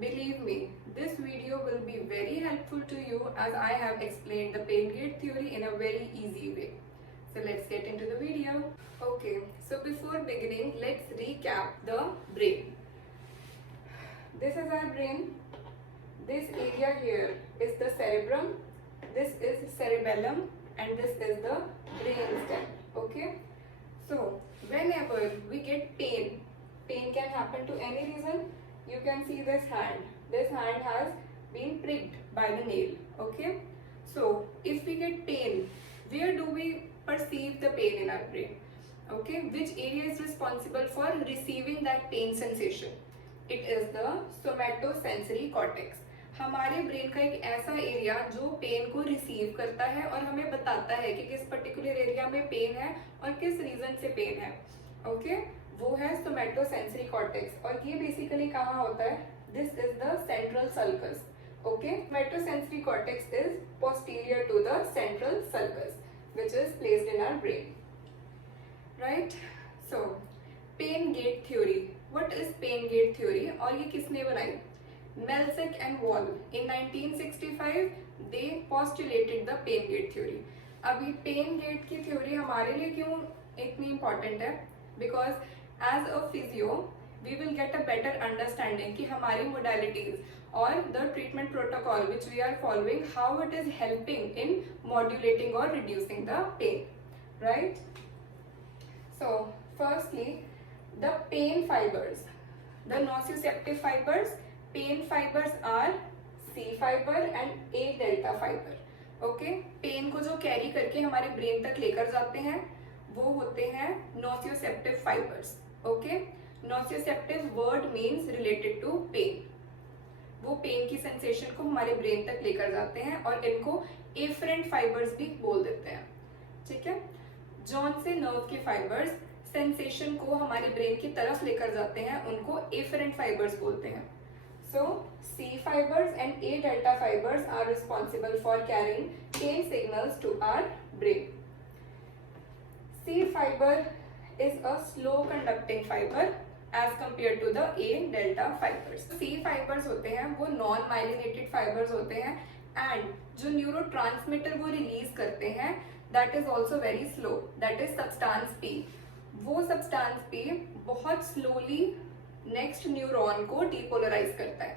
Believe me, this video will be very helpful to you as I have explained the pain gate theory in a very easy way. So let's get into the video. Okay, so before beginning, let's recap the brain. This is our brain. This area here is the cerebrum, this is cerebellum, and this is the brainstem. Okay, so whenever we get pain can happen to any reason. You can see this hand. This hand has been pricked by the nail. Okay, so if we get pain, where do we perceive the pain in our brain? Okay, which area is responsible for receiving that pain sensation? It is the somatosensory cortex. हमारे brain का एक ऐसा area जो pen को receive करता है और हमें बताता है कि किस पर्टिकुलर एरिया में पेन है और किस रीजन से पेन है. ओके, वो है सोमैटोसेंसरी कॉर्टेक्स. और ये बेसिकली कहाँ होता है? This is the central sulcus. Okay, somatosensory cortex is posterior to the central sulcus which is placed in our brain. Right? So, pain gate theory. What is pain gate theory? और ये किसने बनाई? Melzick and Wall. In 1965, they postulated the pain gate theory. अभी pain gate की theory हमारे लिए क्यों इतनी important है? Because as a physio, we will get a better understanding कि हमारी modalities और the treatment protocol which we are following, how it is helping in modulating or reducing the pain, right? So, firstly, the pain fibers, the nociceptive fibers, pain fibers are C fiber and A delta fiber. Okay, pain को जो carry करके हमारे brain तक लेकर जाते हैं, वो होते हैं nociceptive fibers. Okay, nociceptive word means related to pain. वो पेन की सेंसेशन को हमारे ब्रेन तक लेकर जाते हैं और इनको एफरेंट फाइबर्स भी बोल देते हैं. ठीक है, जॉन से नर्व के फाइबर्स सेंसेशन को हमारे ब्रेन की तरफ लेकर जाते हैं, उनको एफरेंट फाइबर्स बोलते हैं. So C fibres and A delta fibres are responsible for carrying pain signals to our brain. C fibre is a slow conducting fibre as compared to the A delta fibers. C fibers होते हैं वो non myelinated fibres होते हैं and जो neurotransmitter वो release करते हैं that is also very slow, that is substance P. वो सब्सटेंस P बहुत स्लोली नेक्स्ट न्यूरॉन को डिपोलराइज करता है.